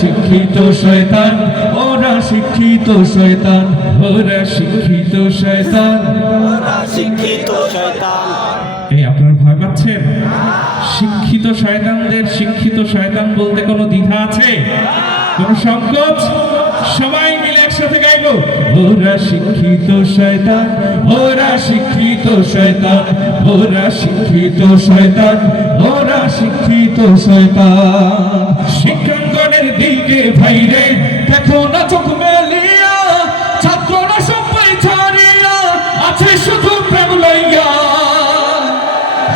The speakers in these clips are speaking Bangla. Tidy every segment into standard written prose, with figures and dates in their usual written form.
শিক্ষিত শয়তান, ওরা শিক্ষিত শয়তান, ওরা শিক্ষিত শয়তান, ওরা শিক্ষিত শয়তান। এই আপনারা ভয় পাচ্ছেন? শিক্ষিত শয়তানদের শিক্ষিত শয়তান বলতে কোনো দ্বিধা আছে, কোনো সংকোচ? সবাই মিলে একসাথে গাইবো, ওরা শিক্ষিত শয়তান, ওরা শিক্ষিত শয়তান, ওরা শিক্ষিত শয়তান, ওরা শিক্ষিত শয়তান। শিক্ষাঙ্গনের দিকে ভাইরে দেখো না চোখ মেলিয়া, ছাত্ররা সবাই ছাড়িয়া আছে শুধু প্রেম লইয়া।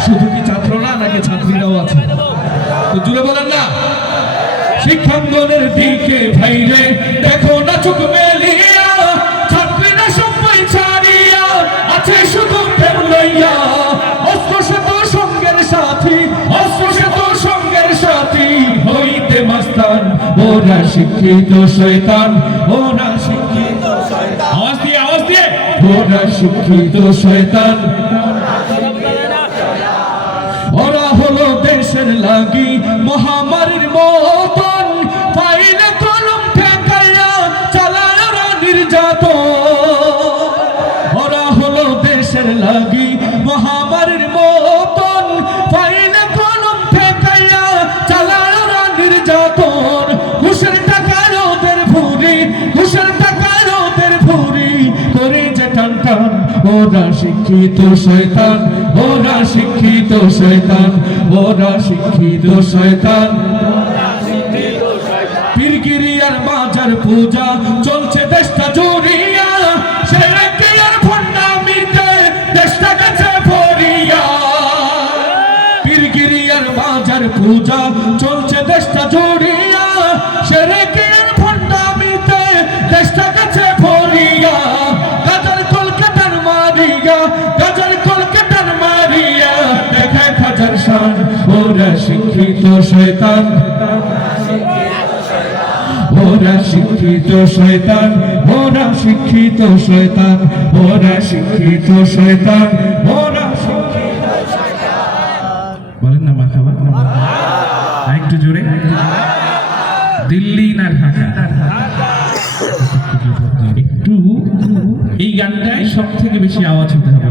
শুধু কি ছাত্ররা নাকি ছাত্রীরাও আছে? তো জুড়ে বলেন না। শিক্ষাঙ্গনের দিকে ভাইরে দেখো না চোখ মেলিয়া, ছাত্রীরা সবাই ছাড়িয়া আছে শুধু প্রেম লইয়া। অস্ত্র সেত সঙ্গের সাথী, অস্ত্র সেত সঙ্গের সাথী হইতে মাস্তান, ওরা শিক্ষিত শয়তান, ওরা শিক্ষিত শয়তান। আওয়াজ দিয়ে, আওয়াজ দিয়ে, ওরা শিক্ষিত শয়তান। ওরা হলো দেশের লাগি মহামারীর মতন, ফাইলে কলম ঠেকাইয়া চালায় ওরা নির্যাতন। ওরা হলো দেশের লাগি মহামারীর মতন, ফাইলে কলম ঠেকাইয়া চালায় ওরা নির্যাতন। ঘুষের টাকায় ওদের ভুরি, ঘুষের টাকায় ওদের ভুরি করে যে টান টান, ওরা শিক্ষিত শয়তান, ওরা শিক্ষিত শয়তান, ওরা শিক্ষিত শয়তান। পীরগিরিয়ার বাজার পূজা চলছে দেশটা জুড়িয়া, সেরেকে আর ভণ্ডামিতে দেশটা গেছে ভরিয়া। পীরগিরিয়ার বাজার পূজা চলছে দেশটা জুড়িয়া, সেরেকে আর ভণ্ডামিতে দেশটা গেছে ভরিয়া। গাজার কলকাতার মারিয়া, গাজার কলকাতার মারিয়া দেখায় হাজার শান, ওরা শিক্ষিত শয়তান, ওরা শিক্ষিত শয়তান, ওরা শিক্ষিত শয়তান, ওরা শিক্ষিত শয়তান, ওরা শিক্ষিত শয়তান। বলেন না মারহাবা, একটু জোরে। দিল্লি না ঢাকা? একটু এই গানটায় সব থেকে বেশি আওয়াজ হতে হবে।